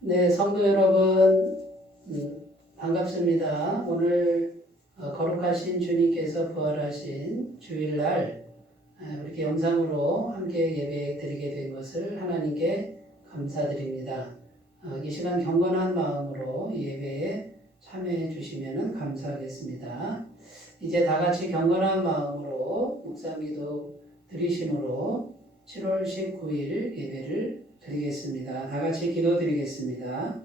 네, 성도 여러분, 반갑습니다. 오늘 거룩하신 주님께서 부활하신 주일날 이렇게 영상으로 함께 예배 드리게 된 것을 하나님께 감사드립니다. 이 시간 경건한 마음으로 예배에 참여해 주시면 감사하겠습니다. 이제 다 같이 경건한 마음으로 묵상기도 드리심으로 7월 19일 예배를 드리겠습니다. 다 같이 기도 드리겠습니다.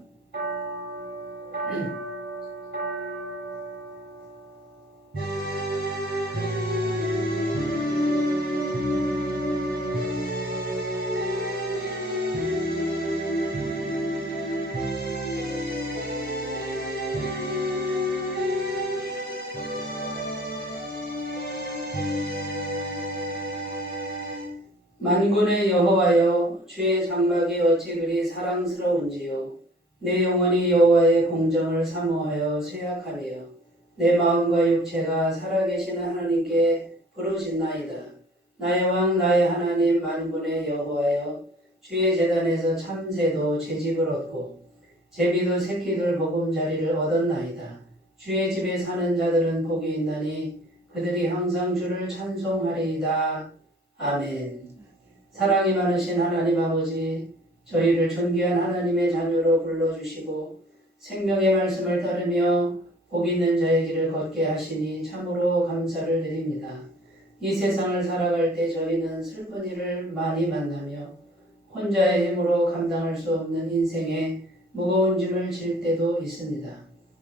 만군의 여호와여, 주의 장막이 어찌 그리 사랑스러운지요. 내 영혼이 여호와의 공정을 사모하여 쇠약하며 내 마음과 육체가 살아계시는 하나님께 부르짖나이다. 나의 왕 나의 하나님 만군의 여호와여, 주의 제단에서 참새도 채집을 얻고 제비도 새끼들 보금자리를 얻었나이다. 주의 집에 사는 자들은 복이 있나니 그들이 항상 주를 찬송하리이다. 아멘. 사랑이 많으신 하나님 아버지, 저희를 존귀한 하나님의 자녀로 불러주시고 생명의 말씀을 따르며 복 있는 자의 길을 걷게 하시니 참으로 감사를 드립니다. 이 세상을 살아갈 때 저희는 슬픈 일을 많이 만나며 혼자의 힘으로 감당할 수 없는 인생에 무거운 짐을 질 때도 있습니다.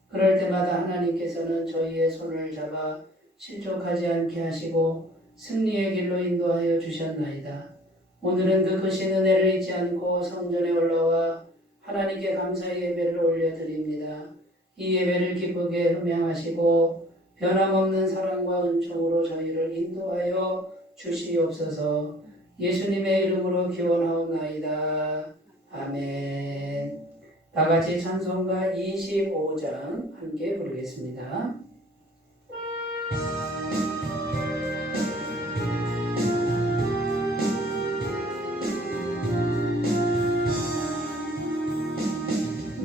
그럴 때마다 하나님께서는 저희의 손을 잡아 실족하지 않게 하시고 승리의 길로 인도하여 주셨나이다. 오늘은 그 크신 은혜를 잊지 않고 성전에 올라와 하나님께 감사의 예배를 올려드립니다. 이 예배를 기쁘게 흠양하시고 변함없는 사랑과 은총으로 저희를 인도하여 주시옵소서. 예수님의 이름으로 기원하옵나이다. 아멘. 다 같이 찬송가 25장 함께 부르겠습니다.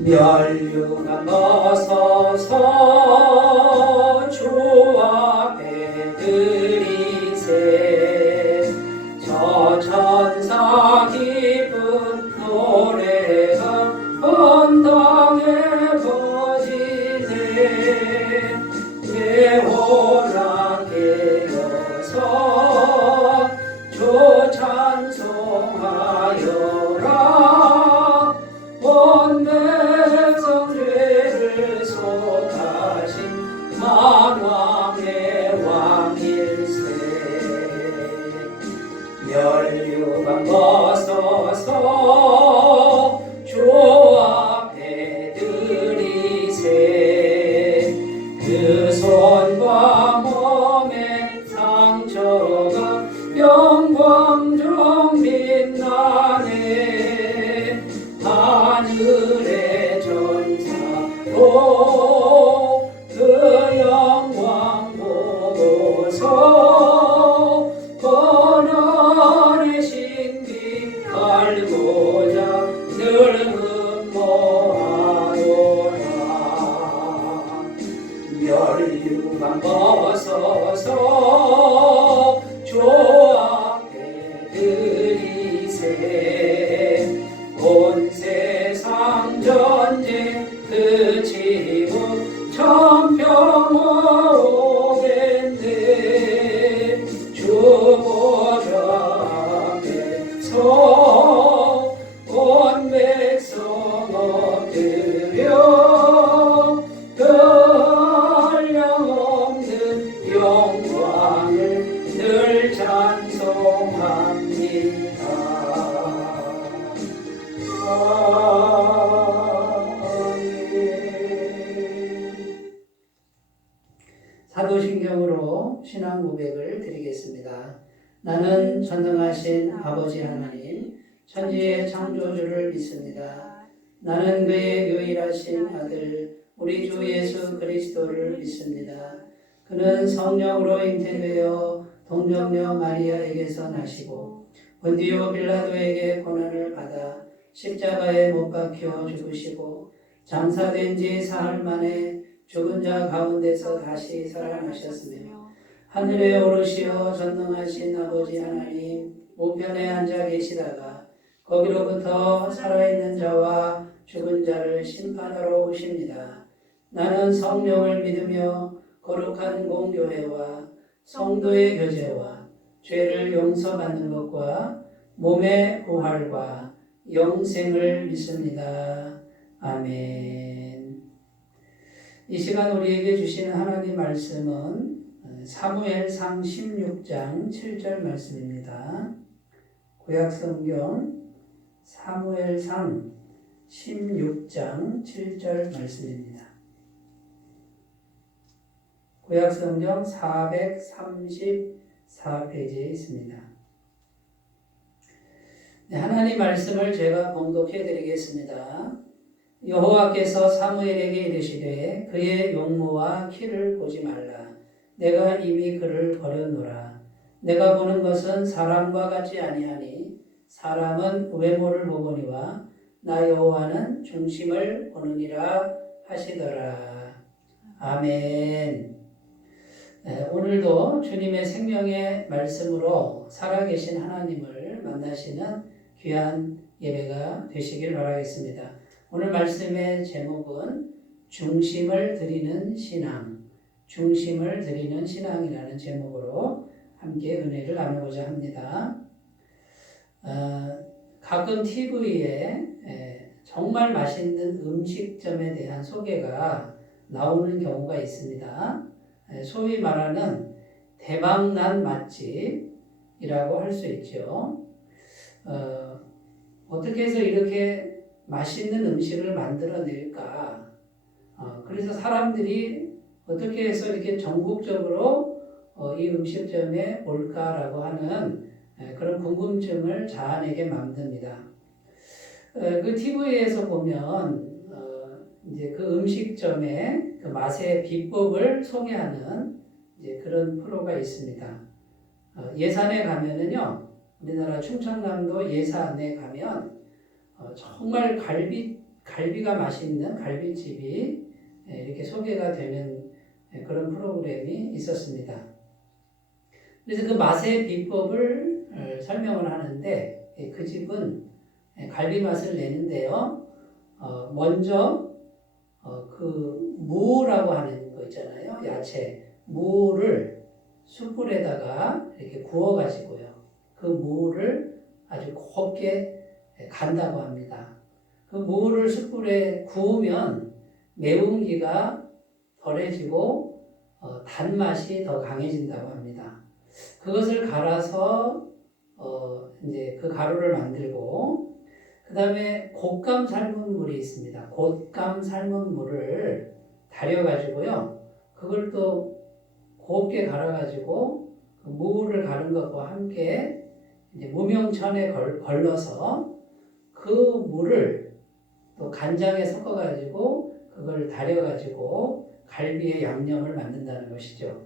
멸류관 벗어서 주 앞에 드리세. 저 천사 기쁜 노래가 온 땅에 퍼지네. 예호라 깨어서 주 찬송하여라. 온 백성 죄를 속하신 만왕의 왕일세. 멸류관 벗어서 주 앞에 드리세. 그 손과 몸의 상처가 영광 빛나네. 하늘의 전사도 그 영광 보고서 고난의 신비 알고자 늘 흠모하노라. 멸류관 벗어서 주 앞에 드리세. 온 세상 전쟁 그치고 천평화 오겠네. 주 보좌 앞에서 온 백성 엎드려 그 한량없는 영광을 늘 찬송합니다. 사도신경으로 신앙 고백을 드리겠습니다. 나는 전능하신 아버지 하나님, 천지의 창조주를 믿습니다. 나는 그의 유일하신 아들, 우리 주 예수 그리스도를 믿습니다. 그는 성령으로 잉태되어 동정녀 마리아에게서 나시고 본디오 빌라도에게 고난을 받아 십자가에 못 박혀 죽으시고 장사된 지 사흘 만에 죽은 자 가운데서 다시 살아나셨으며 하늘에 오르시어 전능하신 아버지 하나님 우편에 앉아 계시다가 거기로부터 살아있는 자와 죽은 자를 심판하러 오십니다. 나는 성령을 믿으며 거룩한 공교회와 성도의 교제와 죄를 용서받는 것과 몸의 부활과 영생을 믿습니다. 아멘. 이 시간 우리에게 주시는 하나님 말씀은 사무엘상 16장 7절 말씀입니다. 구약성경 사무엘상 16장 7절 말씀입니다. 구약성경 434페이지에 있습니다. 하나님 말씀을 제가 봉독해 드리겠습니다. 여호와께서 사무엘에게 이르시되 그의 용모와 키를 보지 말라. 내가 이미 그를 버려놓으라. 내가 보는 것은 사람과 같지 아니하니 사람은 외모를 보거니와 나 여호와는 중심을 보느니라 하시더라. 아멘. 오늘도 주님의 생명의 말씀으로 살아계신 하나님을 만나시는 귀한 예배가 되시길 바라겠습니다. 오늘 말씀의 제목은 중심을 드리는 신앙, 중심을 드리는 신앙이라는 제목으로 함께 은혜를 나누고자 합니다. 가끔 TV에 정말 맛있는 음식점에 대한 소개가 나오는 경우가 있습니다. 소위 말하는 대박난 맛집이라고 할 수 있죠. 어떻게 해서 이렇게 맛있는 음식을 만들어낼까? 그래서 사람들이 어떻게 해서 이렇게 전국적으로 이 음식점에 올까라고 하는 그런 궁금증을 자아내게 만듭니다. 그 TV에서 보면 이제 그 음식점의 그 맛의 비법을 소개하는 이제 그런 프로가 있습니다. 예산에 가면은요, 우리나라 충청남도 예산에 가면 정말 갈비가 맛있는 갈비집이 이렇게 소개가 되는 그런 프로그램이 있었습니다. 그래서 그 맛의 비법을 설명을 하는데 그 집은 갈비 맛을 내는데요. 먼저 그 무라고 하는 거 있잖아요. 야채. 무를 숯불에다가 이렇게 구워가지고요. 그 무를 아주 곱게 간다고 합니다. 그 무를 숯불에 구우면 매운기가 덜해지고 단맛이 더 강해진다고 합니다. 그것을 갈아서 이제 그 가루를 만들고 그 다음에 곶감 삶은 물이 있습니다. 곶감 삶은 물을 달여가지고요. 그걸 또 곱게 갈아가지고 그 무를 갈은 것과 함께 이제 무명천에 걸러서 그 물을 또 간장에 섞어가지고 그걸 달여가지고 갈비의 양념을 만든다는 것이죠.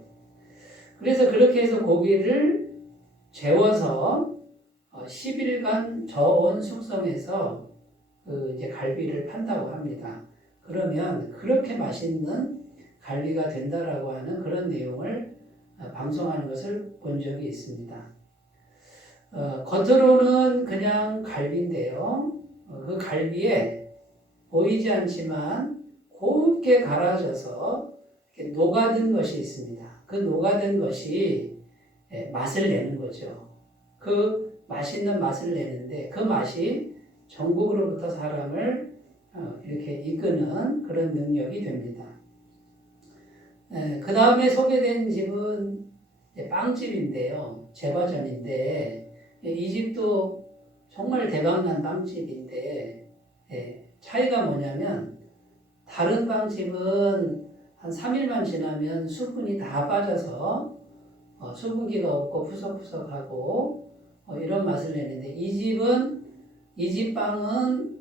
그래서 그렇게 해서 고기를 재워서 10일간 저온 숙성해서 그 이제 갈비를 판다고 합니다. 그러면 그렇게 맛있는 갈비가 된다라고 하는 그런 내용을 방송하는 것을 본 적이 있습니다. 겉으로는 그냥 갈비인데요. 그 갈비에 보이지 않지만 곱게 갈아져서 이렇게 녹아든 것이 있습니다. 그 녹아든 것이 맛을 내는 거죠. 그 맛있는 맛을 내는데 그 맛이 전국으로부터 사람을 이렇게 이끄는 그런 능력이 됩니다. 그 다음에 소개된 집은 빵집인데요. 제과점인데 이 집도 정말 대박난 빵집인데 차이가 뭐냐면 다른 빵집은 한 3일만 지나면 수분이 다 빠져서 수분기가 없고 푸석푸석하고 이런 맛을 내는데 이 집 빵은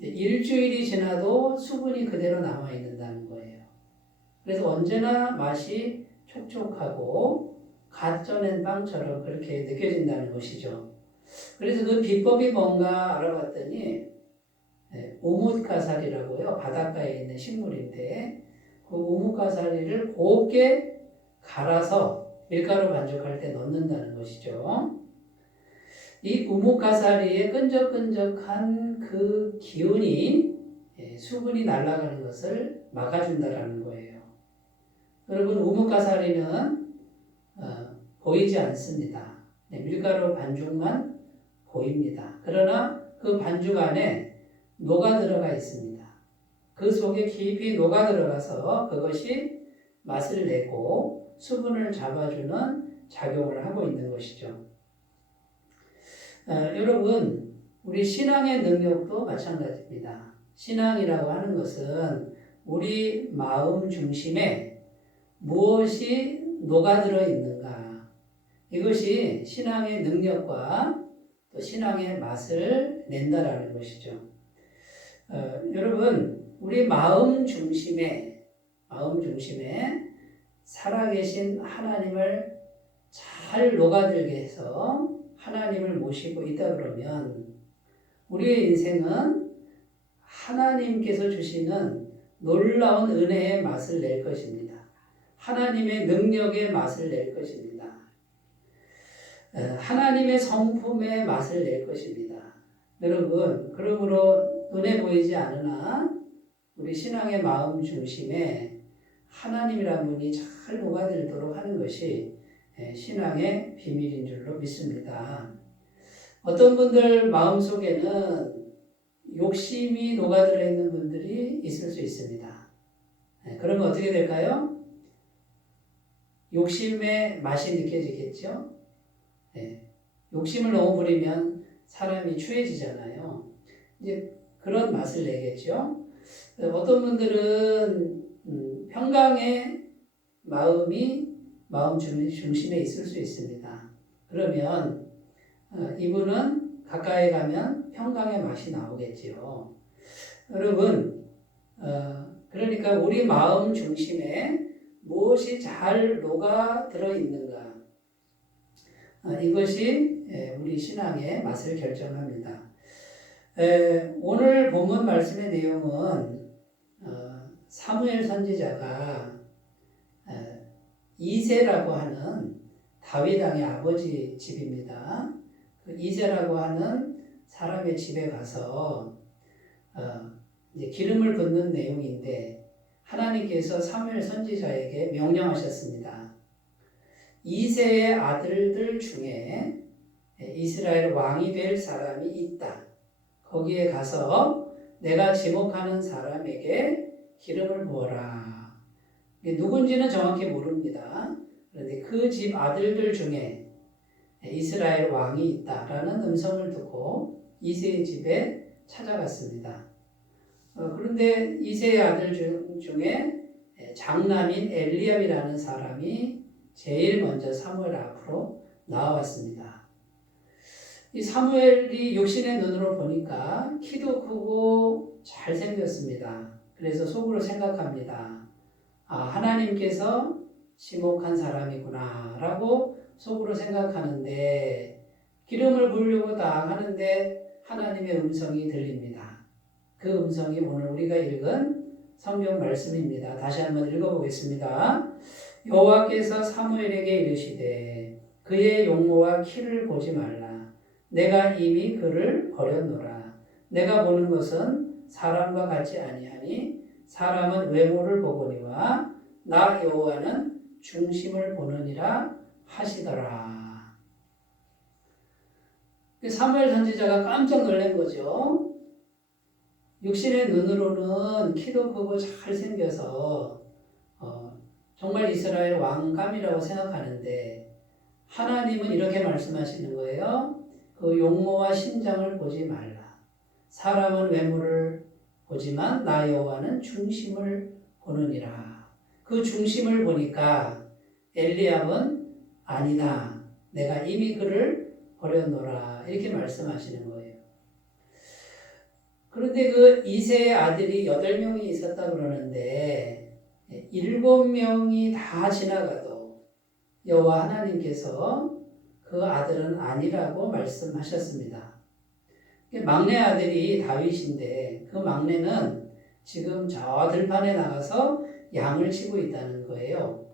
일주일이 지나도 수분이 그대로 남아있는다는 거예요. 그래서 언제나 맛이 촉촉하고 갓 쪄낸 빵처럼 그렇게 느껴진다는 것이죠. 그래서 그 비법이 뭔가 알아봤더니 우뭇가사리라고요. 바닷가에 있는 식물인데 그 우뭇가사리를 곱게 갈아서 밀가루 반죽할 때 넣는다는 것이죠. 이 우뭇가사리의 끈적끈적한 그 기운이 수분이 날아가는 것을 막아준다라는 거예요. 여러분, 우뭇가사리는 보이지 않습니다. 밀가루 반죽만 보입니다. 그러나 그 반죽 안에 녹아 들어가 있습니다. 그 속에 깊이 녹아 들어가서 그것이 맛을 내고 수분을 잡아주는 작용을 하고 있는 것이죠. 여러분, 우리 신앙의 능력도 마찬가지입니다. 신앙이라고 하는 것은 우리 마음 중심에 무엇이 녹아들어 있는가, 이것이 신앙의 능력과 또 신앙의 맛을 낸다라는 것이죠. 여러분, 우리 마음 중심에 살아계신 하나님을 잘 녹아들게 해서 하나님을 모시고 있다 그러면 우리의 인생은 하나님께서 주시는 놀라운 은혜의 맛을 낼 것입니다. 하나님의 능력의 맛을 낼 것입니다. 하나님의 성품의 맛을 낼 것입니다. 여러분, 그러므로 눈에 보이지 않으나 우리 신앙의 마음 중심에 하나님이란 분이 잘 녹아들도록 하는 것이 신앙의 비밀인 줄로 믿습니다. 어떤 분들 마음속에는 욕심이 녹아들어 있는 분들이 있을 수 있습니다. 그러면 어떻게 될까요? 욕심의 맛이 느껴지겠죠? 욕심을 너무 부리면 사람이 추해지잖아요. 이제 그런 맛을 내겠죠. 어떤 분들은 평강의 마음 중심에 있을 수 있습니다. 그러면 이분은 가까이 가면 평강의 맛이 나오겠지요. 여러분, 그러니까 우리 마음 중심에 무엇이 잘 녹아들어 있는가, 이것이 우리 신앙의 맛을 결정합니다. 오늘 본문 말씀의 내용은 사무엘 선지자가 이새라고 하는 다윗 왕의 아버지 집입니다. 그 이새라고 하는 사람의 집에 가서 이제 기름을 붓는 내용인데 하나님께서 사무엘 선지자에게 명령하셨습니다. 이새의 아들들 중에 이스라엘 왕이 될 사람이 있다. 거기에 가서 내가 지목하는 사람에게 기름을 부어라. 누군지는 정확히 모릅니다. 그런데 그 집 아들들 중에 이스라엘 왕이 있다라는 음성을 듣고 이새의 집에 찾아갔습니다. 그런데 이새의 아들 중에 장남인 엘리압이라는 사람이 제일 먼저 사무엘 앞으로 나와왔습니다. 이 사무엘이 육신의 눈으로 보니까 키도 크고 잘생겼습니다. 그래서 속으로 생각합니다. 하나님께서 지목한 사람이구나 라고 속으로 생각하는데 기름을 부으려고 딱 하는데 하나님의 음성이 들립니다. 그 음성이 오늘 우리가 읽은 성경 말씀입니다. 다시 한번 읽어보겠습니다. 여호와께서 사무엘에게 이르시되 그의 용모와 키를 보지 말라. 내가 이미 그를 버렸노라. 내가 보는 것은 사람과 같지 아니하니 사람은 외모를 보거니와 나 여호와는 중심을 보느니라 하시더라. 사무엘 선지자가 깜짝 놀란 거죠. 육신의 눈으로는 키도 크고 잘생겨서 정말 이스라엘 왕감이라고 생각하는데 하나님은 이렇게 말씀하시는 거예요. 그 용모와 신장을 보지 말라. 사람은 외모를 보지만 나 여호와는 중심을 보느니라. 그 중심을 보니까 엘리압은 아니다. 내가 이미 그를 버렸노라. 이렇게 말씀하시는 거예요. 그런데 그 이새의 아들이 8명이 있었다 그러는데 7명이 다 지나가도 여호와 하나님께서 그 아들은 아니라고 말씀하셨습니다. 막내 아들이 다윗인데 그 막내는 지금 저 들판에 나가서 양을 치고 있다는 거예요.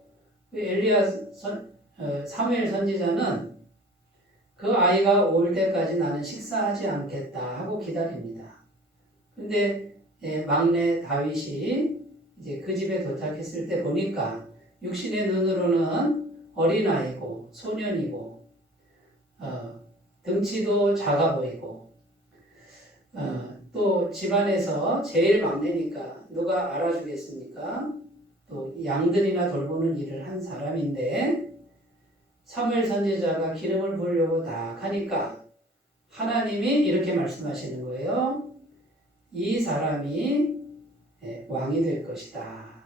사무엘 선지자는 그 아이가 올 때까지 나는 식사하지 않겠다 하고 기다립니다. 그런데 막내 다윗이 이제 그 집에 도착했을 때 보니까 육신의 눈으로는 어린아이고 소년이고 등치도 작아 보이고 또 집안에서 제일 막내니까 누가 알아주겠습니까? 또 양들이나 돌보는 일을 한 사람인데 사무엘 선지자가 기름을 부으려고 딱 하니까 하나님이 이렇게 말씀하시는 거예요. 이 사람이 왕이 될 것이다.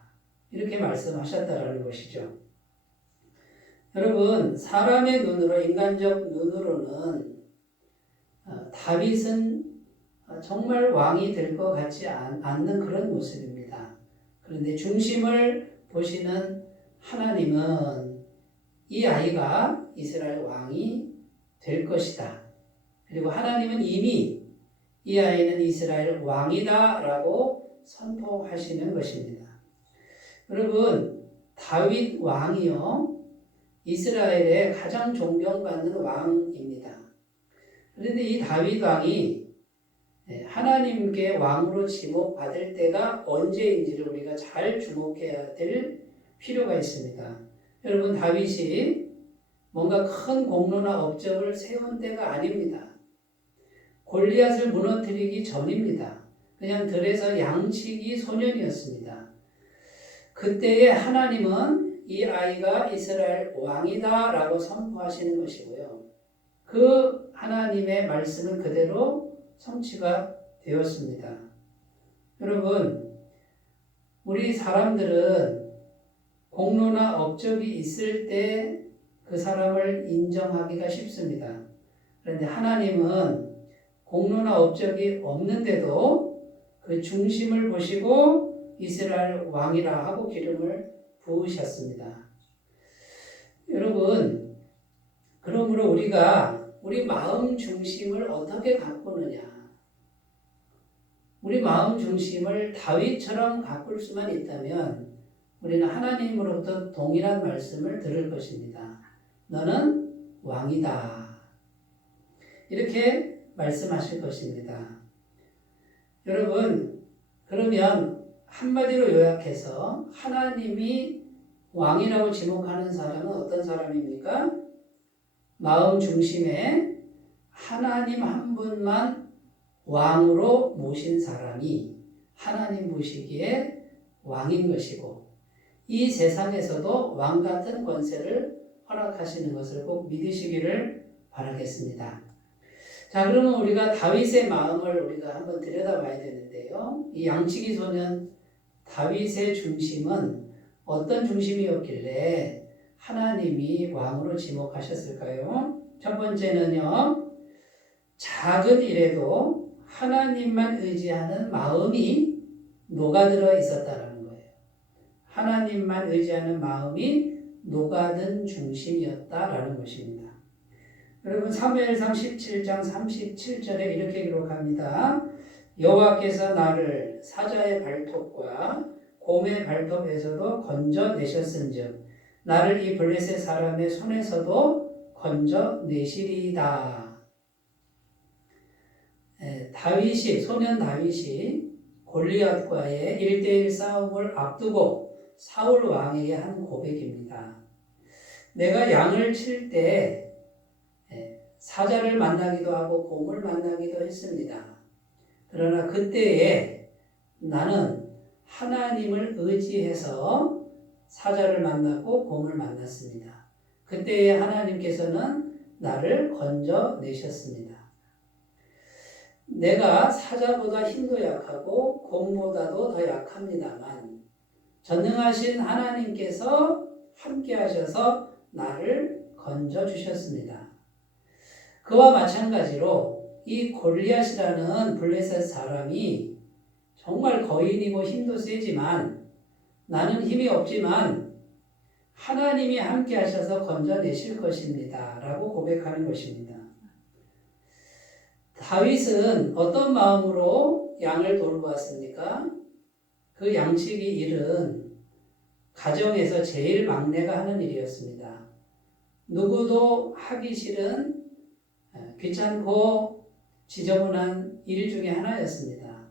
이렇게 말씀하셨다라는 것이죠. 여러분, 사람의 눈으로, 인간적 눈으로는 다윗은 정말 왕이 될 것 같지 않는 그런 모습입니다. 그런데 중심을 보시는 하나님은 이 아이가 이스라엘 왕이 될 것이다. 그리고 하나님은 이미 이 아이는 이스라엘 왕이다 라고 선포하시는 것입니다. 여러분, 다윗 왕이요, 이스라엘의 가장 존경받는 왕입니다. 그런데 이 다윗 왕이 하나님께 왕으로 지목받을 때가 언제인지를 우리가 잘 주목해야 될 필요가 있습니다. 여러분, 다윗이 뭔가 큰 공로나 업적을 세운 때가 아닙니다. 골리앗을 무너뜨리기 전입니다. 그냥 들에서 양치기 소년이었습니다. 그때에 하나님은 이 아이가 이스라엘 왕이다 라고 선포하시는 것이고요. 그 하나님의 말씀은 그대로 성취가 되었습니다. 여러분, 우리 사람들은 공로나 업적이 있을 때 그 사람을 인정하기가 쉽습니다. 그런데 하나님은 공로나 업적이 없는데도 그 중심을 보시고 이스라엘 왕이라 하고 기름을 부으셨습니다. 여러분, 그러므로 우리가 우리 마음 중심을 어떻게 가꾸느냐? 우리 마음 중심을 다윗처럼 가꿀 수만 있다면 우리는 하나님으로부터 동일한 말씀을 들을 것입니다. 너는 왕이다. 이렇게 말씀하실 것입니다. 여러분, 그러면 한마디로 요약해서 하나님이 왕이라고 지목하는 사람은 어떤 사람입니까? 마음 중심에 하나님 한 분만 왕으로 모신 사람이 하나님 보시기에 왕인 것이고 이 세상에서도 왕 같은 권세를 허락하시는 것을 꼭 믿으시기를 바라겠습니다. 자, 그러면 우리가 다윗의 마음을 우리가 한번 들여다봐야 되는데요. 이 양치기 소년 다윗의 중심은 어떤 중심이었길래 하나님이 왕으로 지목하셨을까요? 첫 번째는요, 작은 일에도 하나님만 의지하는 마음이 녹아들어 있었다는 거예요. 하나님만 의지하는 마음이 녹아든 중심이었다라는 것입니다. 여러분, 사무엘상 17장 37절에 이렇게 기록합니다. 여호와께서 나를 사자의 발톱과 곰의 발톱에서도 건져내셨은즉 나를 이 블레셋 사람의 손에서도 건져내시리이다. 소년 다윗이 골리앗과의 1대1 싸움을 앞두고 사울 왕에게 한 고백입니다. 내가 양을 칠 때 사자를 만나기도 하고 곰을 만나기도 했습니다. 그러나 그때에 나는 하나님을 의지해서 사자를 만났고 곰을 만났습니다. 그때에 하나님께서는 나를 건져내셨습니다. 내가 사자보다 힘도 약하고 곰보다도 더 약합니다만 전능하신 하나님께서 함께 하셔서 나를 건져주셨습니다. 그와 마찬가지로 이 골리앗이라는 블레셋 사람이 정말 거인이고 힘도 세지만 나는 힘이 없지만 하나님이 함께 하셔서 건져내실 것입니다. 라고 고백하는 것입니다. 다윗은 어떤 마음으로 양을 돌보았습니까? 그 양치기 일은 가정에서 제일 막내가 하는 일이었습니다. 누구도 하기 싫은 귀찮고 지저분한 일 중에 하나였습니다.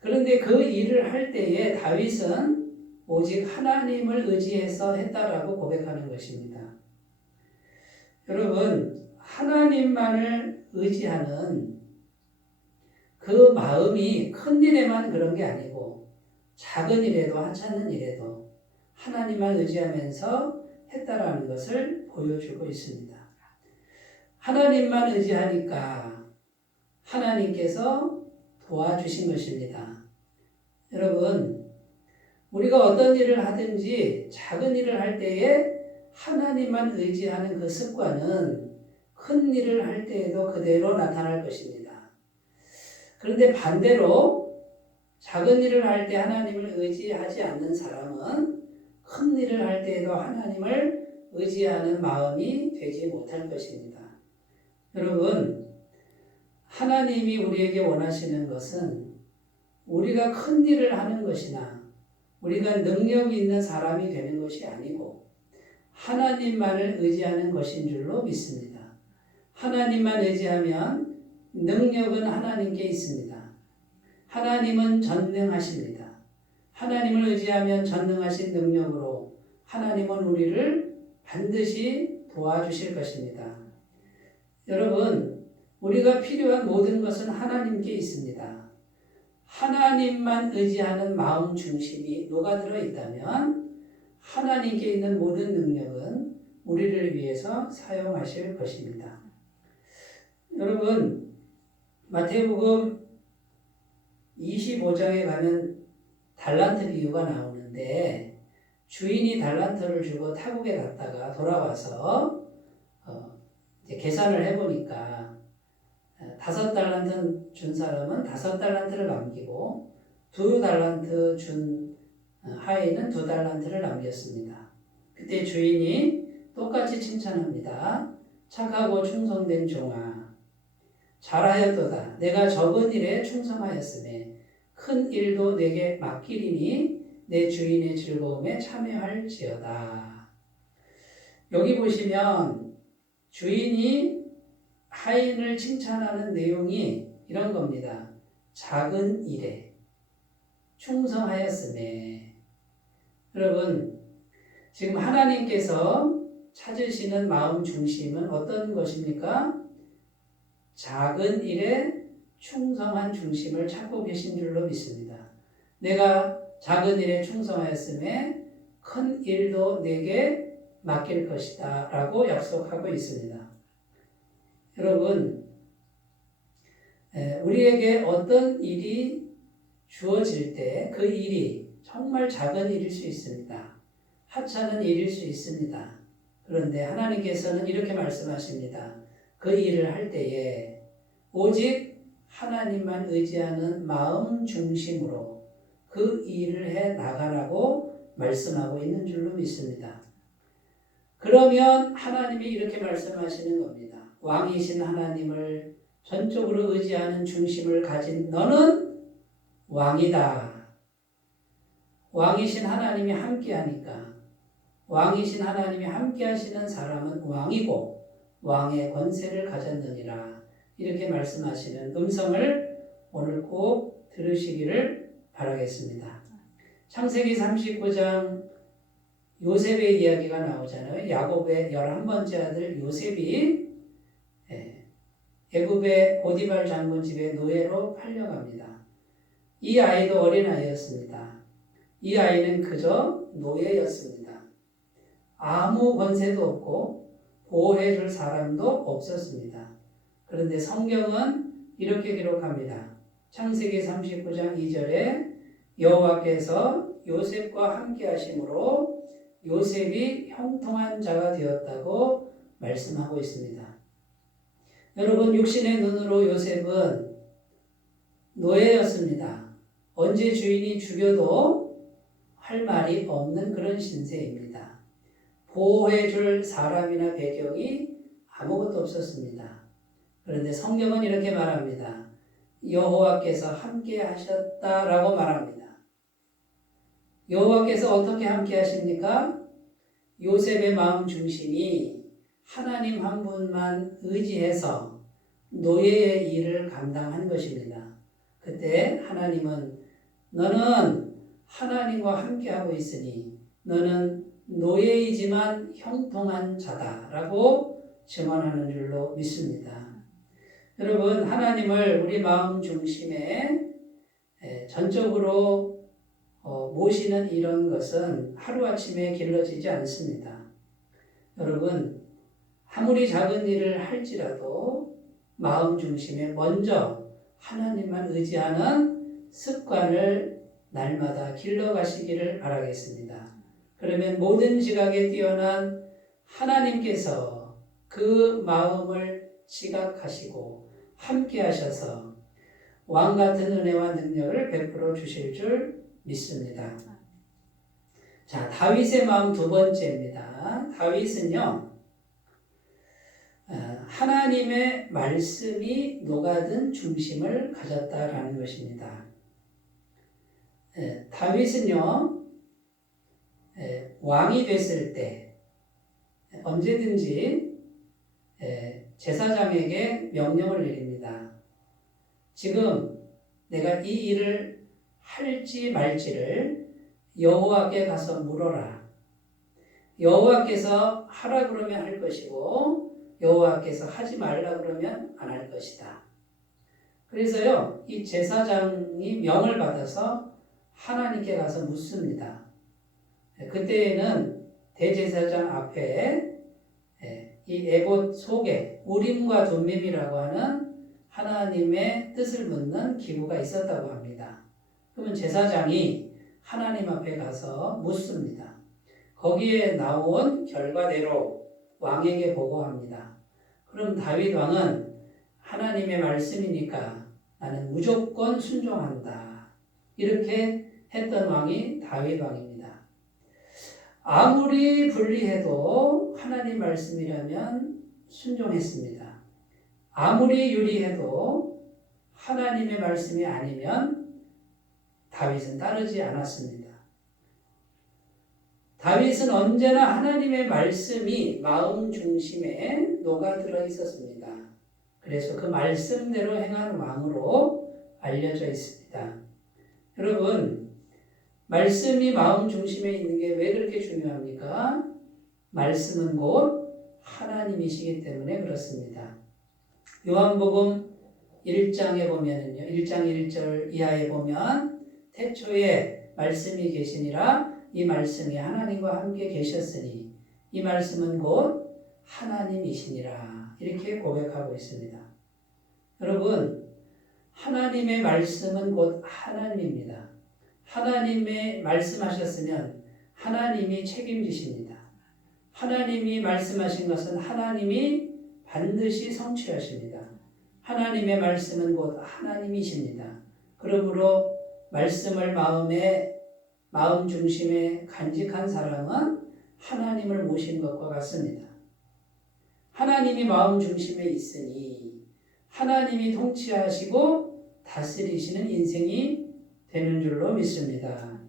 그런데 그 일을 할 때에 다윗은 오직 하나님을 의지해서 했다라고 고백하는 것입니다. 여러분, 하나님만을 의지하는 그 마음이 큰 일에만 그런 게 아니고 작은 일에도 하찮은 일에도 하나님만 의지하면서 했다라는 것을 보여주고 있습니다. 하나님만 의지하니까 하나님께서 도와주신 것입니다. 여러분, 우리가 어떤 일을 하든지 작은 일을 할 때에 하나님만 의지하는 그 습관은 큰 일을 할 때에도 그대로 나타날 것입니다. 그런데 반대로 작은 일을 할 때 하나님을 의지하지 않는 사람은 큰 일을 할 때에도 하나님을 의지하는 마음이 되지 못할 것입니다. 여러분, 하나님이 우리에게 원하시는 것은 우리가 큰 일을 하는 것이나 우리가 능력이 있는 사람이 되는 것이 아니고 하나님만을 의지하는 것인 줄로 믿습니다. 하나님만 의지하면 능력은 하나님께 있습니다. 하나님은 전능하십니다. 하나님을 의지하면 전능하신 능력으로 하나님은 우리를 반드시 도와주실 것입니다. 여러분, 우리가 필요한 모든 것은 하나님께 있습니다. 하나님만 의지하는 마음 중심이 녹아들어 있다면 하나님께 있는 모든 능력은 우리를 위해서 사용하실 것입니다. 여러분, 마태복음 25장에 가면 달란트 비유가 나오는데 주인이 달란트를 주고 타국에 갔다가 돌아와서 이제 계산을 해보니까 5달란트 준 사람은 5달란트를 남기고 2달란트 준 하인은 2달란트를 남겼습니다. 그때 주인이 똑같이 칭찬합니다. 착하고 충성된 종아, 잘하였도다. 내가 적은 일에 충성하였으며 큰 일도 내게 맡기리니 내 주인의 즐거움에 참여할지어다. 여기 보시면 주인이 하인을 칭찬하는 내용이 이런 겁니다. 작은 일에 충성하였으며. 여러분, 지금 하나님께서 찾으시는 마음 중심은 어떤 것입니까? 작은 일에 충성한 중심을 찾고 계신 줄로 믿습니다. 내가 작은 일에 충성하였음에 큰 일도 내게 맡길 것이다 라고 약속하고 있습니다. 여러분, 우리에게 어떤 일이 주어질 때 그 일이 정말 작은 일일 수 있습니다. 하찮은 일일 수 있습니다. 그런데 하나님께서는 이렇게 말씀하십니다. 그 일을 할 때에 오직 하나님만 의지하는 마음 중심으로 그 일을 해 나가라고 말씀하고 있는 줄로 믿습니다. 그러면 하나님이 이렇게 말씀하시는 겁니다. 왕이신 하나님을 전적으로 의지하는 중심을 가진 너는 왕이다. 왕이신 하나님이 함께하니까 왕이신 하나님이 함께하시는 사람은 왕이고 왕의 권세를 가졌느니라. 이렇게 말씀하시는 음성을 오늘 꼭 들으시기를 바라겠습니다. 창세기 39장 요셉의 이야기가 나오잖아요. 야곱의 11번째 아들 요셉이 애굽의 보디발 장군 집에 노예로 팔려갑니다. 이 아이도 어린아이였습니다. 이 아이는 그저 노예였습니다. 아무 권세도 없고 보호해줄 사람도 없었습니다. 그런데 성경은 이렇게 기록합니다. 창세기 39장 2절에 여호와께서 요셉과 함께 하심으로 요셉이 형통한 자가 되었다고 말씀하고 있습니다. 여러분, 육신의 눈으로 요셉은 노예였습니다. 언제 주인이 죽여도 할 말이 없는 그런 신세입니다. 보호해줄 사람이나 배경이 아무것도 없었습니다. 그런데 성경은 이렇게 말합니다. 여호와께서 함께 하셨다라고 말합니다. 여호와께서 어떻게 함께 하십니까? 요셉의 마음 중심이 하나님 한 분만 의지해서 노예의 일을 감당한 것입니다. 그때 하나님은 너는 하나님과 함께하고 있으니 너는 노예이지만 형통한 자다라고 증언하는 줄로 믿습니다. 여러분, 하나님을 우리 마음 중심에 전적으로 모시는 이런 것은 하루아침에 길러지지 않습니다. 여러분, 아무리 작은 일을 할지라도 마음 중심에 먼저 하나님만 의지하는 습관을 날마다 길러가시기를 바라겠습니다. 그러면 모든 지각에 뛰어난 하나님께서 그 마음을 지각하시고 함께 하셔서 왕같은 은혜와 능력을 베풀어 주실 줄 믿습니다. 자, 다윗의 마음 두 번째입니다. 다윗은요, 하나님의 말씀이 녹아든 중심을 가졌다라는 것입니다. 다윗은요, 왕이 됐을 때 언제든지 제사장에게 명령을 내립니다. 지금 내가 이 일을 할지 말지를 여호와께 가서 물어라. 여호와께서 하라 그러면 할 것이고 여호와께서 하지 말라 그러면 안 할 것이다. 그래서요, 이 제사장이 명을 받아서 하나님께 가서 묻습니다. 그때에는 대제사장 앞에 이 에봇 속에 우림과 둠밈이라고 하는 하나님의 뜻을 묻는 기구가 있었다고 합니다. 그러면 제사장이 하나님 앞에 가서 묻습니다. 거기에 나온 결과대로 왕에게 보고합니다. 그럼 다윗 왕은 하나님의 말씀이니까 나는 무조건 순종한다. 이렇게 했던 왕이 다윗 왕입니다. 아무리 불리해도 하나님 말씀이라면 순종했습니다. 아무리 유리해도 하나님의 말씀이 아니면 다윗은 따르지 않았습니다. 다윗은 언제나 하나님의 말씀이 마음 중심에 녹아들어 있었습니다. 그래서 그 말씀대로 행한 왕으로 알려져 있습니다. 여러분, 말씀이 마음 중심에 있는 게 왜 그렇게 중요합니까? 말씀은 곧 하나님이시기 때문에 그렇습니다. 요한복음 1장에 보면은요, 1장 1절 이하에 보면 태초에 말씀이 계시니라 이 말씀이 하나님과 함께 계셨으니 이 말씀은 곧 하나님이시니라 이렇게 고백하고 있습니다. 여러분, 하나님의 말씀은 곧 하나님입니다. 하나님의 말씀하셨으면 하나님이 책임지십니다. 하나님이 말씀하신 것은 하나님이 반드시 성취하십니다. 하나님의 말씀은 곧 하나님이십니다. 그러므로 말씀을 마음 중심에 간직한 사람은 하나님을 모신 것과 같습니다. 하나님이 마음 중심에 있으니 하나님이 통치하시고 다스리시는 인생이 되는 줄로 믿습니다.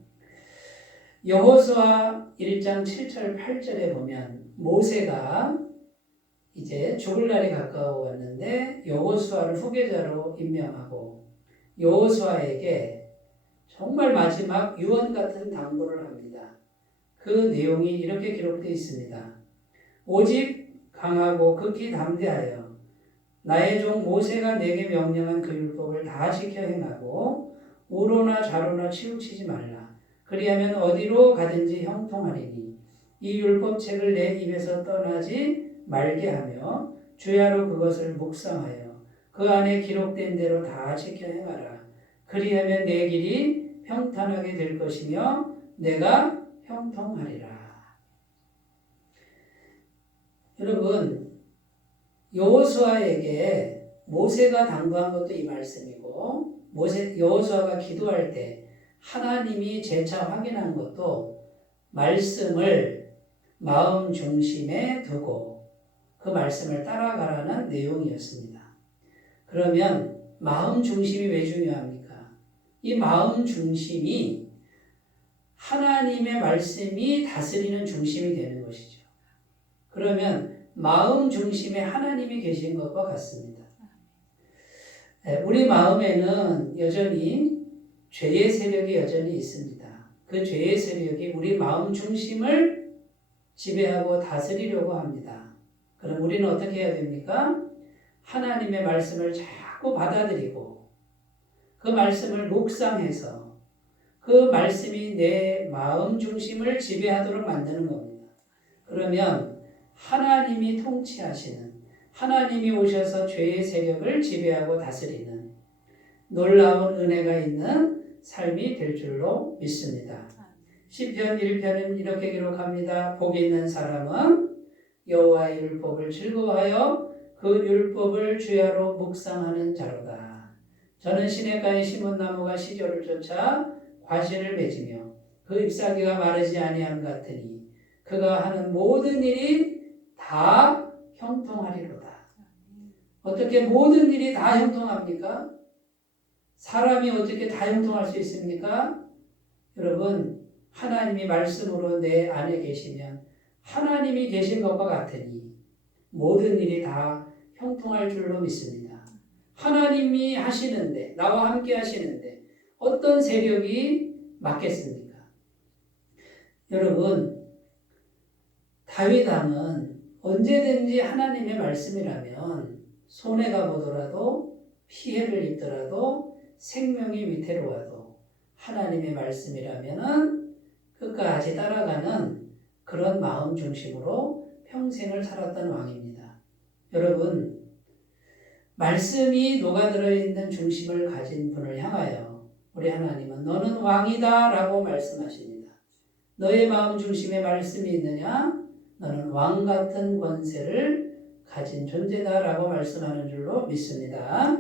여호수아 1장 7절 8절에 보면 모세가 이제 죽을 날이 가까워 왔는데 여호수아를 후계자로 임명하고 여호수아에게 정말 마지막 유언 같은 당부를 합니다. 그 내용이 이렇게 기록되어 있습니다. 오직 강하고 극히 담대하여 나의 종 모세가 내게 명령한 그 율법을 다 지켜 행하고 우로나 좌로나 치우치지 말라. 그리하면 어디로 가든지 형통하리니 이 율법책을 내 입에서 떠나지 말게 하며 주야로 그것을 묵상하여 그 안에 기록된 대로 다 지켜 행하라. 그리하면 내 길이 평탄하게 될 것이며 내가 형통하리라. 여러분, 여호수아에게 모세가 당부한 것도 이 말씀이고 여호수아가 기도할 때 하나님이 재차 확인한 것도 말씀을 마음 중심에 두고 그 말씀을 따라가라는 내용이었습니다. 그러면 마음 중심이 왜 중요합니까? 이 마음 중심이 하나님의 말씀이 다스리는 중심이 되는 것이죠. 그러면 마음 중심에 하나님이 계신 것과 같습니다. 우리 마음에는 여전히 죄의 세력이 여전히 있습니다. 그 죄의 세력이 우리 마음 중심을 지배하고 다스리려고 합니다. 그럼 우리는 어떻게 해야 됩니까? 하나님의 말씀을 자꾸 받아들이고 그 말씀을 묵상해서 그 말씀이 내 마음 중심을 지배하도록 만드는 겁니다. 그러면 하나님이 통치하시는, 하나님이 오셔서 죄의 세력을 지배하고 다스리는 놀라운 은혜가 있는 삶이 될 줄로 믿습니다. 시편 1편은 이렇게 기록합니다. 복 있는 사람은 여호와의 율법을 즐거워하여 그 율법을 주야로 묵상하는 자로다. 저는 시냇가에 심은 나무가 시절을 쫓아 과실을 맺으며 그 잎사귀가 마르지 아니함 같으니 그가 하는 모든 일이 다 형통하리로다. 어떻게 모든 일이 다 형통합니까? 사람이 어떻게 다 형통할 수 있습니까? 여러분, 하나님이 말씀으로 내 안에 계시면 하나님이 계신 것과 같으니 모든 일이 다 형통할 줄로 믿습니다. 하나님이 하시는데, 나와 함께 하시는데 어떤 세력이 막겠습니까? 여러분, 다윗 왕은 언제든지 하나님의 말씀이라면 손해가 보더라도 피해를 입더라도 생명이 위태로워도 하나님의 말씀이라면 끝까지 따라가는 그런 마음 중심으로 평생을 살았던 왕입니다. 여러분, 말씀이 녹아들어 있는 중심을 가진 분을 향하여 우리 하나님은 너는 왕이다 라고 말씀하십니다. 너의 마음 중심에 말씀이 있느냐? 너는 왕 같은 권세를 가진 존재다 라고 말씀하는 줄로 믿습니다.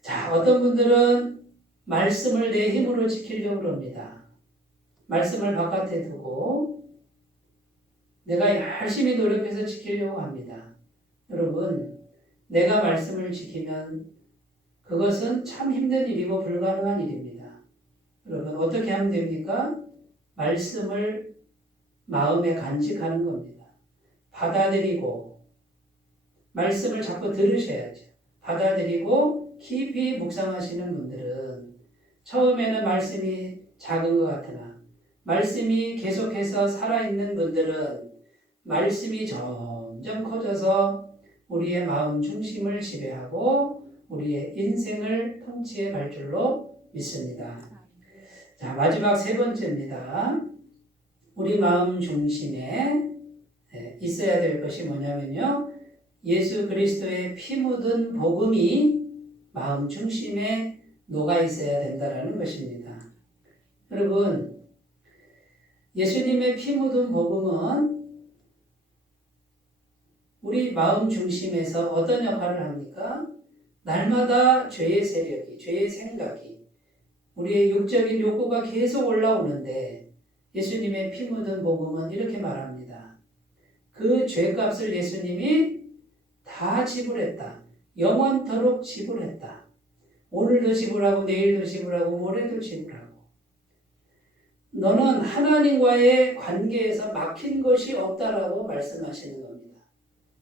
자, 어떤 분들은 말씀을 내 힘으로 지키려고 합니다. 말씀을 바깥에 두고 내가 열심히 노력해서 지키려고 합니다. 여러분, 내가 말씀을 지키면 그것은 참 힘든 일이고 불가능한 일입니다. 여러분, 어떻게 하면 됩니까? 말씀을 마음에 간직하는 겁니다. 받아들이고 말씀을 자꾸 들으셔야죠. 받아들이고 깊이 묵상하시는 분들은 처음에는 말씀이 작은 것 같으나 말씀이 계속해서 살아있는 분들은 말씀이 점점 커져서 우리의 마음 중심을 지배하고 우리의 인생을 통치해 갈 줄로 믿습니다. 자, 마지막 세 번째입니다. 우리 마음 중심에 있어야 될 것이 뭐냐면요. 예수 그리스도의 피 묻은 복음이 마음 중심에 녹아 있어야 된다는 것입니다. 여러분, 예수님의 피 묻은 복음은 우리 마음 중심에서 어떤 역할을 합니까? 날마다 죄의 세력이, 죄의 생각이, 우리의 육적인 욕구가 계속 올라오는데 예수님의 피 묻은 복음은 이렇게 말합니다. 그 죄값을 예수님이 다 지불했다. 영원토록 지불했다. 오늘도 지불하고 내일도 지불하고 모레도 지불하고. 너는 하나님과의 관계에서 막힌 것이 없다라고 말씀하시는 겁니다.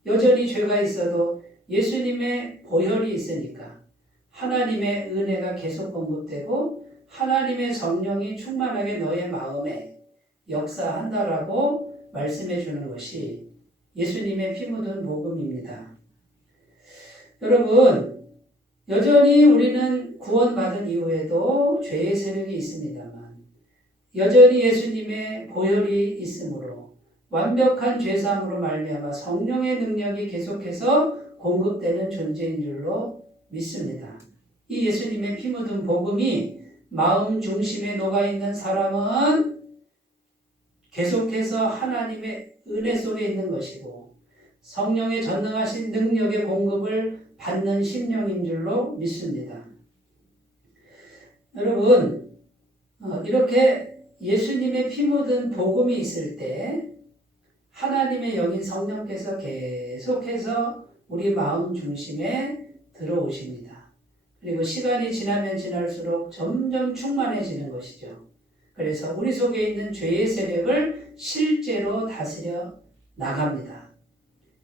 여전히 죄가 있어도 예수님의 보혈이 있으니까 하나님의 은혜가 계속 공급되고 하나님의 성령이 충만하게 너의 마음에 역사한다라고 말씀해 주는 것이 예수님의 피 묻은 복음입니다. 여러분, 여전히 우리는 구원받은 이후에도 죄의 세력이 있습니다만 여전히 예수님의 보혈이 있으므로 완벽한 죄사함으로 말미암아 성령의 능력이 계속해서 공급되는 존재인 줄로 믿습니다. 이 예수님의 피 묻은 복음이 마음 중심에 녹아있는 사람은 계속해서 하나님의 은혜 속에 있는 것이고 성령의 전능하신 능력의 공급을 받는 심령인 줄로 믿습니다. 여러분, 이렇게 예수님의 피 묻은 복음이 있을 때 하나님의 영인 성령께서 계속해서 우리 마음 중심에 들어오십니다. 그리고 시간이 지나면 지날수록 점점 충만해지는 것이죠. 그래서 우리 속에 있는 죄의 세력을 실제로 다스려 나갑니다.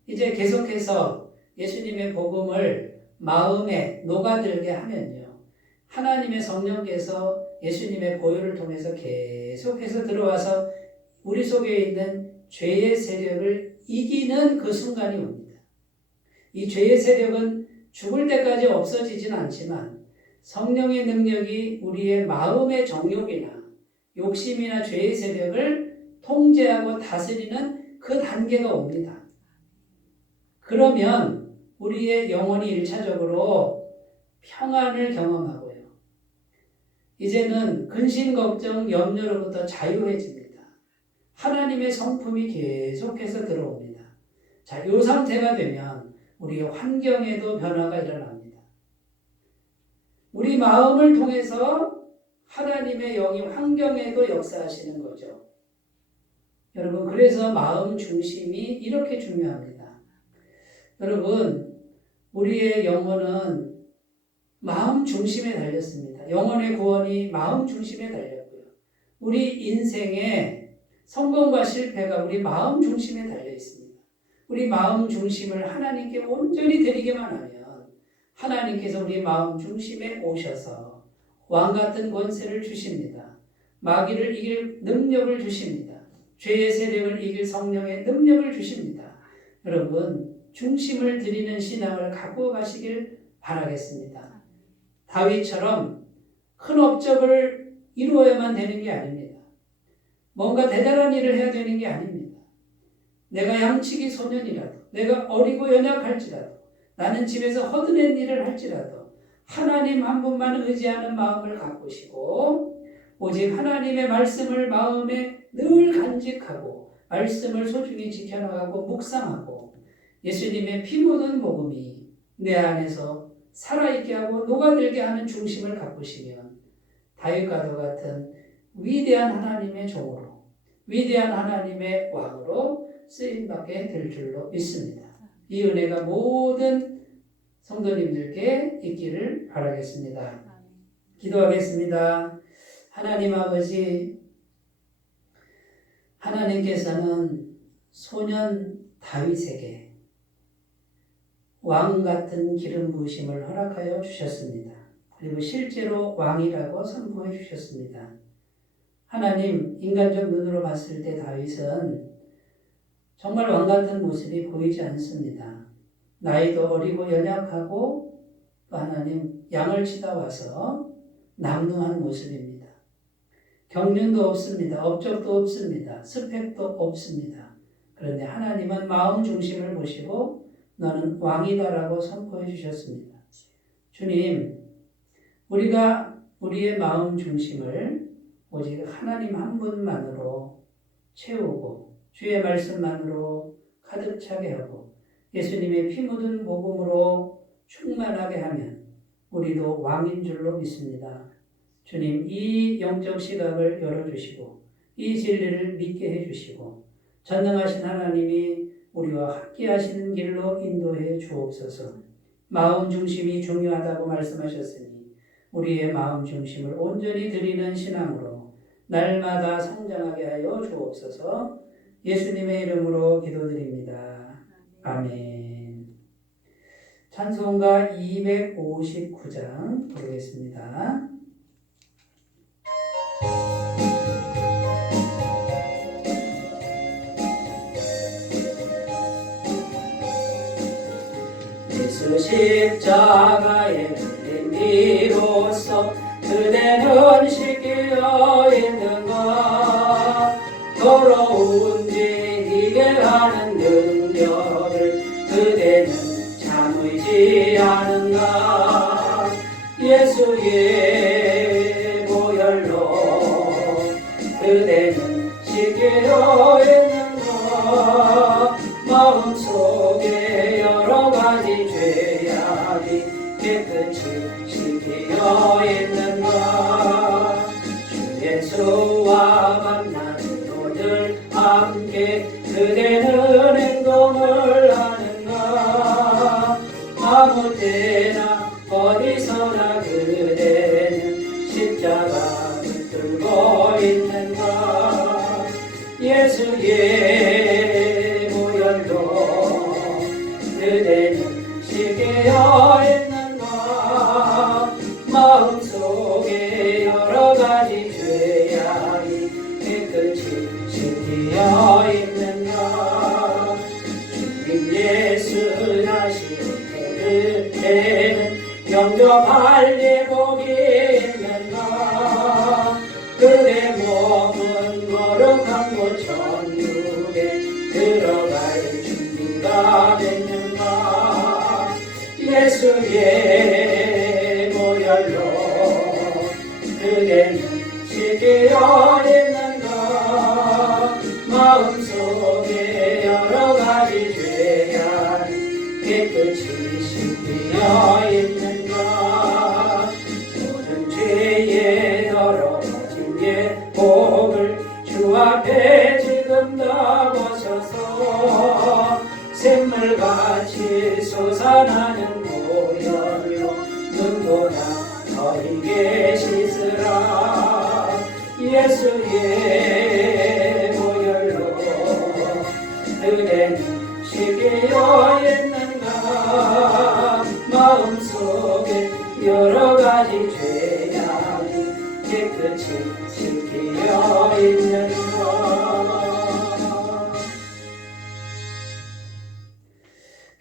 이제 계속해서 예수님의 복음을 마음에 녹아들게 하면요, 하나님의 성령께서 예수님의 보혈을 통해서 계속해서 들어와서 우리 속에 있는 죄의 세력을 이기는 그 순간이 옵니다. 이 죄의 세력은 죽을 때까지 없어지진 않지만 성령의 능력이 우리의 마음의 정욕이나 욕심이나 죄의 세력을 통제하고 다스리는 그 단계가 옵니다. 그러면 우리의 영혼이 1차적으로 평안을 경험하고요, 이제는 근심, 걱정, 염려로부터 자유해집니다. 하나님의 성품이 계속해서 들어옵니다. 자, 이 상태가 되면 우리의 환경에도 변화가 일어납니다. 우리 마음을 통해서 하나님의 영이 환경에도 역사하시는 거죠. 여러분, 그래서 마음 중심이 이렇게 중요합니다. 여러분, 우리의 영혼은 마음 중심에 달렸습니다. 영혼의 구원이 마음 중심에 달렸고요. 우리 인생의 성공과 실패가 우리 마음 중심에 달려 있습니다. 우리 마음 중심을 하나님께 온전히 드리기만 하면 하나님께서 우리 마음 중심에 오셔서 왕같은 권세를 주십니다. 마귀를 이길 능력을 주십니다. 죄의 세력을 이길 성령의 능력을 주십니다. 여러분, 중심을 드리는 신앙을 갖고 가시길 바라겠습니다. 다윗처럼 큰 업적을 이루어야만 되는 게 아닙니다. 뭔가 대단한 일을 해야 되는 게 아닙니다. 내가 양치기 소년이라도, 내가 어리고 연약할지라도, 나는 집에서 허드렛 일을 할지라도 하나님 한 분만 의지하는 마음을 가꾸시고 오직 하나님의 말씀을 마음에 늘 간직하고 말씀을 소중히 지켜나가고 묵상하고 예수님의 피 묻은 복음이 내 안에서 살아있게 하고 녹아들게 하는 중심을 가꾸시면 다윗과도 같은 위대한 하나님의 종으로, 위대한 하나님의 왕으로 쓰임받게 될 줄로 믿습니다. 이 은혜가 모든 성도님들께 있기를 바라겠습니다. 기도하겠습니다. 하나님 아버지, 하나님께서는 소년 다윗에게 왕 같은 기름 부으심을 허락하여 주셨습니다. 그리고 실제로 왕이라고 선포해 주셨습니다. 하나님, 인간적 눈으로 봤을 때 다윗은 정말 왕 같은 모습이 보이지 않습니다. 나이도 어리고 연약하고 또 하나님 양을 치다 와서 남루한 모습입니다. 경륜도 없습니다. 업적도 없습니다. 스펙도 없습니다. 그런데 하나님은 마음 중심을 보시고 너는 왕이다라고 선포해 주셨습니다. 주님, 우리가 우리의 마음 중심을 오직 하나님 한 분만으로 채우고 주의 말씀만으로 가득 차게 하고 예수님의 피 묻은 복음으로 충만하게 하면 우리도 왕인 줄로 믿습니다. 주님, 이 영적 시각을 열어주시고 이 진리를 믿게 해주시고 전능하신 하나님이 우리와 함께 하시는 길로 인도해 주옵소서. 마음 중심이 중요하다고 말씀하셨으니 우리의 마음 중심을 온전히 드리는 신앙으로 날마다 성장하게 하여 주옵소서. 예수님의 이름으로 기도드립니다. 아멘. 찬송가 259장 부르겠습니다. 예수 십자가에 흘린 피로써 그대는 씻겨 있는가. 더러운 죄 이게 하는 능력을 그대는 참 의지하는가. 예수의 보혈로 그대는 씻겨 있는가. 마음속에 여러 가지 죄악이 깨끗이 씻겨 있는가. 주 예수와 만나는 오늘 함께 그대는 행동을 하는가. 아무 때나 예수의 모양도 그대는 시계여 있는가 마음속에 여러가지 죄악이 깨끗이 씻기어 있는가 주님 예수 다시 그대는 영접할 예복이 있는가 그대 몸은 거룩한 곳 천국에 들어갈 준비가 됐는가 예수의 모혈로 그대는 시기어 있는가 마음속에 여러가지 죄악이 깨끗이 씻기어 있는가 모든 죄에 더러워진 예복을 주 앞에 지금 다 벗어서 샘물같이 솟아나는 모혈로 눈보다 너희게 씻으라 예수의 모혈로 그대는 시기어 있는가 마음속에 여러가지 죄악이 깨끗이 씻기어 있는가.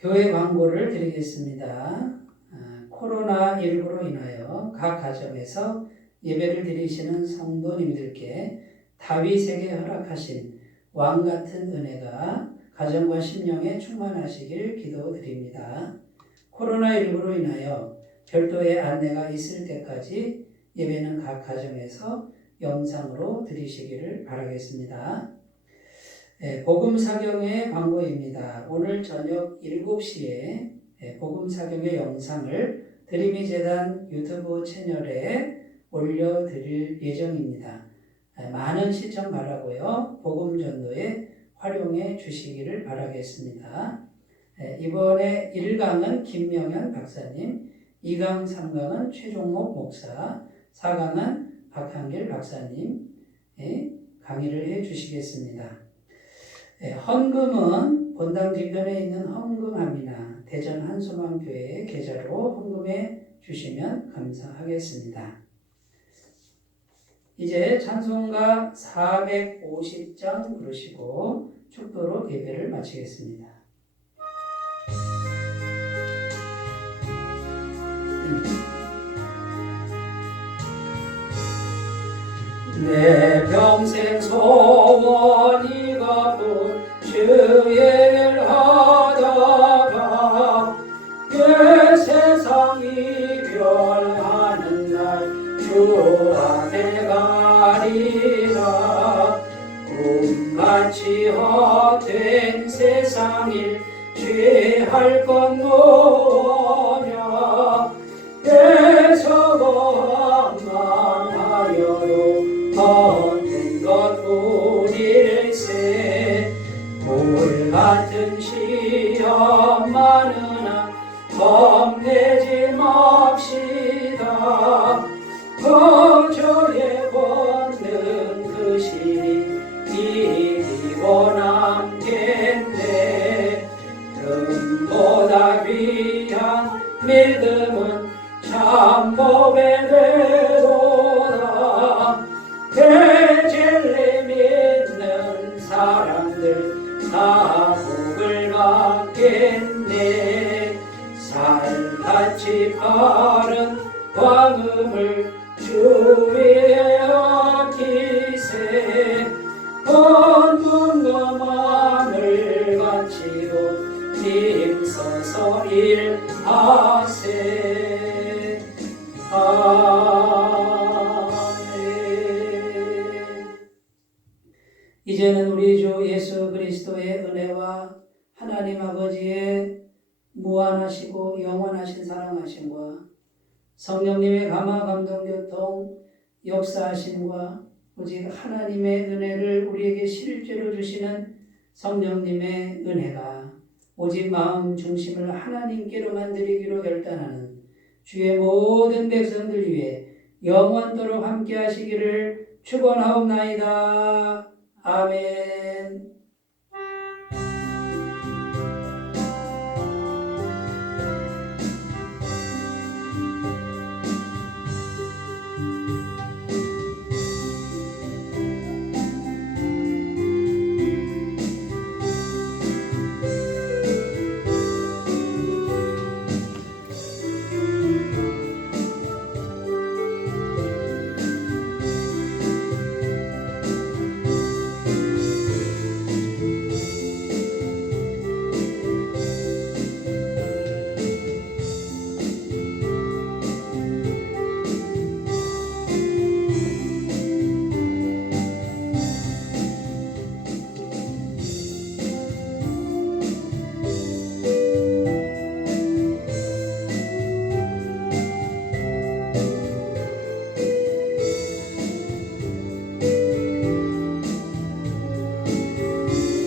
교회 광고를 드리겠습니다. 코로나19로 인하여 각 가정에서 예배를 드리시는 성도님들께 다윗에게 허락하신 왕같은 은혜가 가정과 심령에 충만하시길 기도드립니다. 코로나19로 인하여 별도의 안내가 있을 때까지 예배는 각 가정에서 영상으로 드리시기를 바라겠습니다. 복음사경의 광고입니다. 오늘 저녁 7시에 복음사경의 영상을 드림이재단 유튜브 채널에 올려드릴 예정입니다. 많은 시청 바라고요. 복음전도에 활용해 주시기를 바라겠습니다. 이번에 1강은 김명현 박사님, 2강, 3강은 최종목 목사, 4강은 박한길 박사님 강의를 해 주시겠습니다. 헌금은 본당 뒤편에 있는 헌금함이나 대전 한소망교회 계좌로 헌금해 주시면 감사하겠습니다. 이제 찬송가 450장 부르시고 축도로 예배를 마치겠습니다. 내 평생 소원이가 주의 하다가 그 세상 이별하는 날 주 앞에 가리라 꿈같이 헛된 세상일 취할 것 뭐냐 대서원만 하여도 헛된 것뿐일세 돌같은 시험 많으나 겁내지 맙시다 거저에 걷는 그 신이 이기고 남겠네 금보다 귀한 믿음은 참법에 되도다 대진리 믿는 사람들 다 복을 받겠네 살같이 바른 광음을 주위에 얹히세 온 눈과 마음을 바치고 힘써서 일하세 아멘. 이제는 우리 주 예수 그리스도의 은혜와 하나님 아버지의 무한하시고 영원하신 사랑하심과 성령님의 감화 감동 교통 역사하심과 오직 하나님의 은혜를 우리에게 실제로 주시는 성령님의 은혜가 오직 마음 중심을 하나님께로 만들기로 결단하는 주의 모든 백성들 위해 영원토록 함께 하시기를 축원하옵나이다. 아멘.